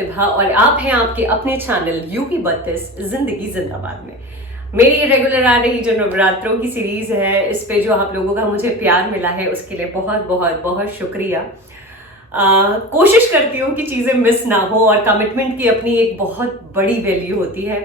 प्रतिभा और आप हैं आपके अपने चैनल यूपी 32 जिंदगी जिंदाबाद में। मेरी रेगुलर आ रही जो नवरात्रों की सीरीज है, इस पे जो आप लोगों का मुझे प्यार मिला है उसके लिए बहुत बहुत बहुत शुक्रिया। कोशिश करती हूँ कि चीज़ें मिस ना हो और कमिटमेंट की अपनी एक बहुत बड़ी वैल्यू होती है।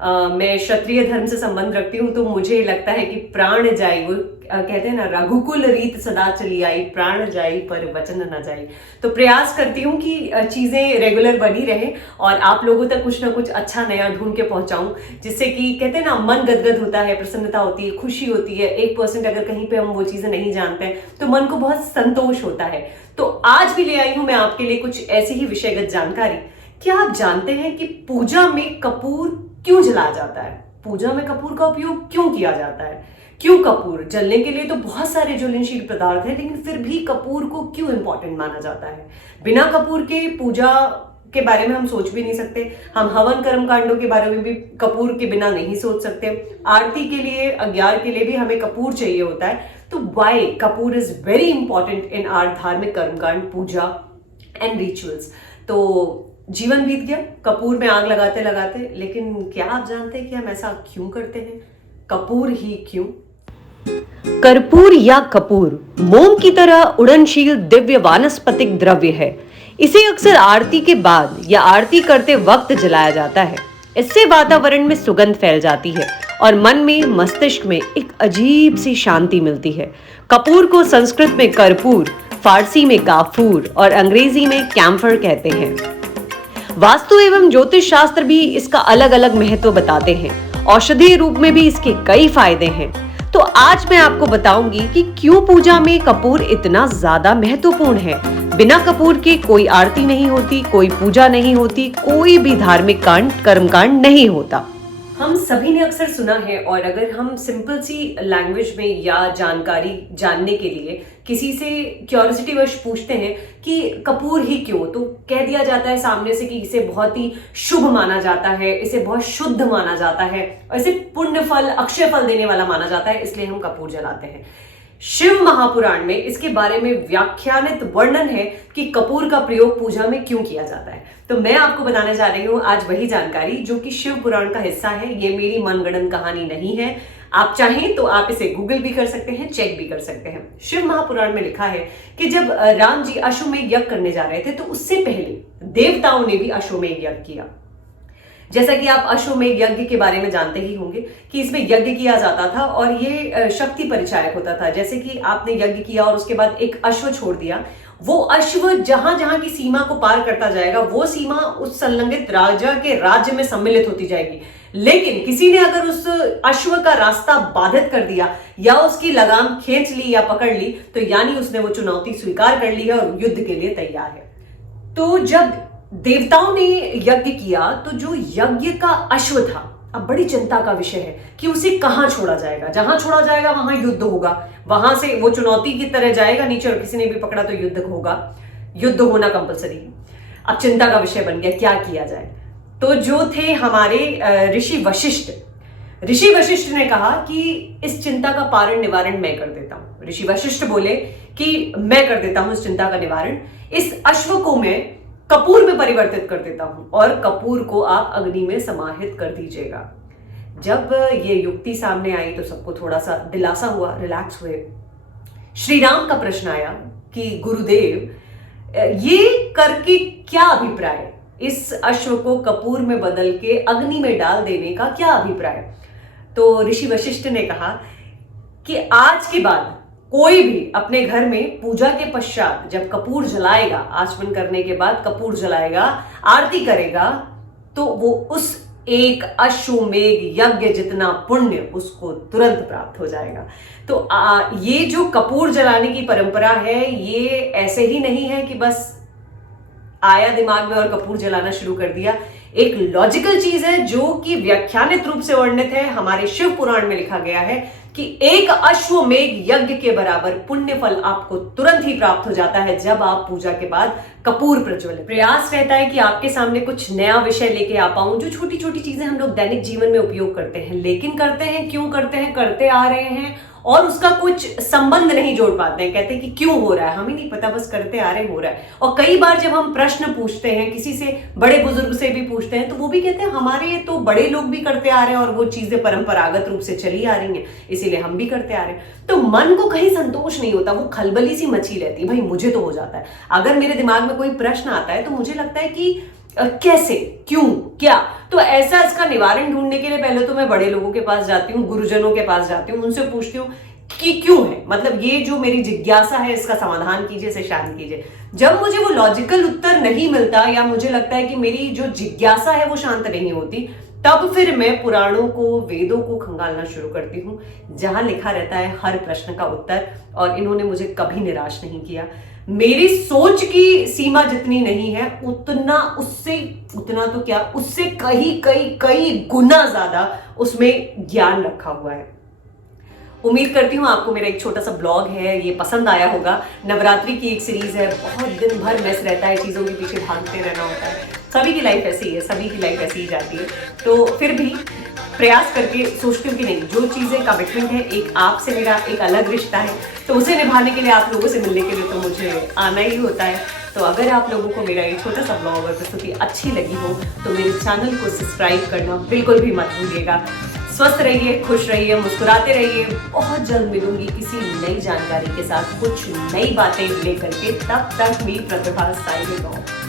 मैं क्षत्रिय धर्म से संबंध रखती हूँ तो मुझे लगता है कि प्राण जाई, वो कहते हैं ना, रघुकुल रीत सदा चली आई, प्राण जाई पर वचन न जाई। तो प्रयास करती हूँ कि चीज़ें रेगुलर बनी रहें और आप लोगों तक कुछ ना कुछ अच्छा नया ढूंढ के पहुंचाऊं, जिससे कि कहते हैं ना, मन गदगद होता है, प्रसन्नता होती है, खुशी होती है। 1% अगर कहीं पे हम वो चीज़ें नहीं जानते हैं तो मन को बहुत संतोष होता है। तो आज भी ले आई हूं मैं आपके लिए कुछ ऐसी ही विषयगत जानकारी। क्या आप जानते हैं कि पूजा में कपूर क्यों जलाया जाता है? पूजा में कपूर का उपयोग क्यों किया जाता है? क्यों कपूर? जलने के लिए तो बहुत सारे ज्वलनशील पदार्थ हैं, लेकिन फिर भी कपूर को क्यों इंपॉर्टेंट माना जाता है? बिना कपूर के पूजा के बारे में हम सोच भी नहीं सकते। हम हवन कर्म कांडों के बारे में भी कपूर के बिना नहीं सोच सकते। आरती के लिए, अज्ञार के लिए भी हमें कपूर चाहिए होता है। तो why kapur is very important in our धार्मिक कर्मकांड, पूजा एंड रिचुअल्स। तो जीवन बीत गया कपूर में आग लगाते लगाते, लेकिन क्या आप जानते हैं कि हम ऐसा क्यों करते हैं? कपूर ही क्यों? कर्पूर या कपूर मोम की तरह उड़नशील दिव्य वानस्पतिक द्रव्य है। इसे अक्सर आरती के बाद या आरती करते वक्त जलाया जाता है। इससे वातावरण में सुगंध फैल जाती है और मन में, मस्तिष्क में एक अजीब सी शांति मिलती है। कपूर को संस्कृत में कर्पूर, फारसी में काफूर और अंग्रेजी में कैम्फर कहते हैं। वास्तु एवं ज्योतिष शास्त्र भी इसका अलग अलग महत्व बताते हैं। औषधीय रूप में भी इसके कई फायदे हैं। तो आज मैं आपको बताऊंगी कि क्यों पूजा में कपूर इतना ज्यादा महत्वपूर्ण है। बिना कपूर के कोई आरती नहीं होती, कोई पूजा नहीं होती, कोई भी धार्मिक कांड, कर्मकांड नहीं होता। हम सभी ने अक्सर सुना है, और अगर हम सिंपल सी लैंग्वेज में या जानकारी जानने के लिए किसी से क्यूरियोसिटी वश पूछते हैं कि कपूर ही क्यों, तो कह दिया जाता है सामने से कि इसे बहुत ही शुभ माना जाता है, इसे बहुत शुद्ध माना जाता है और इसे पुण्य फल, अक्षय फल देने वाला माना जाता है, इसलिए हम कपूर जलाते हैं। शिव महापुराण में इसके बारे में व्याख्यानित वर्णन है कि कपूर का प्रयोग पूजा में क्यों किया जाता है। तो मैं आपको बताने जा रही हूं आज वही जानकारी जो कि शिव पुराण का हिस्सा है। ये मेरी मनगढ़ंत कहानी नहीं है। आप चाहें तो आप इसे गूगल भी कर सकते हैं, चेक भी कर सकते हैं। शिव महापुराण में लिखा है कि जब राम जी अश्वमेध यज्ञ करने जा रहे थे तो उससे पहले देवताओं ने भी अश्वमेध यज्ञ किया। जैसा कि आप अश्वमेध यज्ञ के बारे में जानते ही होंगे कि इसमें यज्ञ किया जाता था और ये शक्ति परिचायक होता था। जैसे कि आपने यज्ञ किया और उसके बाद एक अश्व छोड़ दिया, वो अश्व जहां जहां की सीमा को पार करता जाएगा, वो सीमा उस संलग्नित राजा के राज्य में सम्मिलित होती जाएगी। लेकिन किसी ने अगर उस अश्व का रास्ता बाधित कर दिया या उसकी लगाम खींच ली या पकड़ ली, तो यानी उसने वो चुनौती स्वीकार कर ली है और युद्ध के लिए तैयार है। तो जब देवताओं ने यज्ञ किया तो जो यज्ञ का अश्व था, अब बड़ी चिंता का विषय है कि उसे कहां छोड़ा जाएगा। जहां छोड़ा जाएगा वहां युद्ध होगा, वहां से वो चुनौती की तरह जाएगा नीचे और किसी ने भी पकड़ा तो युद्ध होगा, युद्ध होना कंपलसरी। अब चिंता का विषय बन गया, क्या किया जाए। तो जो थे हमारे ऋषि वशिष्ठ ने कहा कि इस चिंता का पारण निवारण मैं कर देता हूं। ऋषि वशिष्ठ बोले कि मैं कर देता हूं इस चिंता का निवारण। इस अश्व को मैं कपूर में परिवर्तित कर देता हूं और कपूर को आप अग्नि में समाहित कर दीजिएगा। जब ये युक्ति सामने आई तो सबको थोड़ा सा दिलासा हुआ, रिलैक्स हुए। श्री राम का प्रश्न आया कि गुरुदेव, ये करके क्या अभिप्राय, इस अश्व को कपूर में बदल के अग्नि में डाल देने का क्या अभिप्राय? तो ऋषि वशिष्ठ ने कहा कि आज के बाद कोई भी अपने घर में पूजा के पश्चात जब कपूर जलाएगा, आचमन करने के बाद कपूर जलाएगा, आरती करेगा, तो वो उस एक अश्वमेध यज्ञ जितना पुण्य उसको तुरंत प्राप्त हो जाएगा। तो ये जो कपूर जलाने की परंपरा है, ये ऐसे ही नहीं है कि बस आया दिमाग में और कपूर जलाना शुरू कर दिया। एक लॉजिकल चीज है जो कि व्याख्यानित रूप से वर्णित है, हमारे शिव पुराण में लिखा गया है कि एक अश्वमेध यज्ञ के बराबर पुण्य फल आपको तुरंत ही प्राप्त हो जाता है जब आप पूजा के बाद कपूर प्रज्वलित। प्रयास रहता है कि आपके सामने कुछ नया विषय लेके आ पाऊं, जो छोटी छोटी चीजें हम लोग दैनिक जीवन में उपयोग करते हैं, लेकिन करते हैं क्यों करते हैं, करते आ रहे हैं और उसका कुछ संबंध नहीं जोड़ पाते हैं। कहते हैं कि क्यों हो रहा है, हमें नहीं पता, बस करते आ रहे हो रहा है। और कई बार जब हम प्रश्न पूछते हैं, किसी से, बड़े बुजुर्ग से भी पूछते हैं, तो वो भी कहते हैं हमारे तो बड़े लोग भी करते आ रहे हैं और वो चीजें परंपरागत रूप से चली आ रही हैं, इसीलिए हम भी करते आ रहे हैं। तो मन को कहीं संतोष नहीं होता, वो खलबली सी मची रहती है। भाई मुझे तो हो जाता है, अगर मेरे दिमाग में कोई प्रश्न आता है तो मुझे लगता है कि कैसे, क्यों, क्या। तो ऐसा इसका निवारण ढूंढने के लिए पहले तो मैं बड़े लोगों के पास जाती हूँ, गुरुजनों के पास जाती हूँ, उनसे पूछती हूँ कि क्यों है, मतलब ये जो मेरी जिज्ञासा है इसका समाधान कीजिए, इसे शांत कीजिए। जब मुझे वो लॉजिकल उत्तर नहीं मिलता या मुझे लगता है कि मेरी जो जिज्ञासा है वो शांत नहीं होती, तब फिर मैं पुराणों को, वेदों को खंगालना शुरू करती हूँ, जहां लिखा रहता है हर प्रश्न का उत्तर। और इन्होंने मुझे कभी निराश नहीं किया। मेरी सोच की सीमा जितनी नहीं है, उतना तो क्या, उससे कई गुना ज्यादा उसमें ज्ञान रखा हुआ है। उम्मीद करती हूँ आपको मेरा एक छोटा सा ब्लॉग है ये पसंद आया होगा। नवरात्रि की एक सीरीज है, बहुत दिन भर मेस रहता है, चीजों के पीछे भागते रहना होता है। सभी की लाइफ ऐसी है, सभी की लाइफ ऐसी ही जाती है। तो फिर भी प्रयास करके सोचती हूँ कि नहीं, जो चीजें कमिटमेंट है, एक आपसे मेरा एक अलग रिश्ता है, तो उसे निभाने के लिए, आप लोगों से मिलने के लिए तो मुझे आना ही होता है। तो अगर आप लोगों को मेरा ये छोटा सा ब्लॉग और प्रस्तुति अच्छी लगी हो तो मेरे चैनल को सब्सक्राइब करना बिल्कुल भी मत भूलिएगा। स्वस्थ रहिए, खुश रहिए, मुस्कुराते रहिए। बहुत जल्द मिलूंगी किसी नई जानकारी के साथ, कुछ नई बातें लेकर के। तब तक मेरी प्रतिभा साइनिंग ऑफ।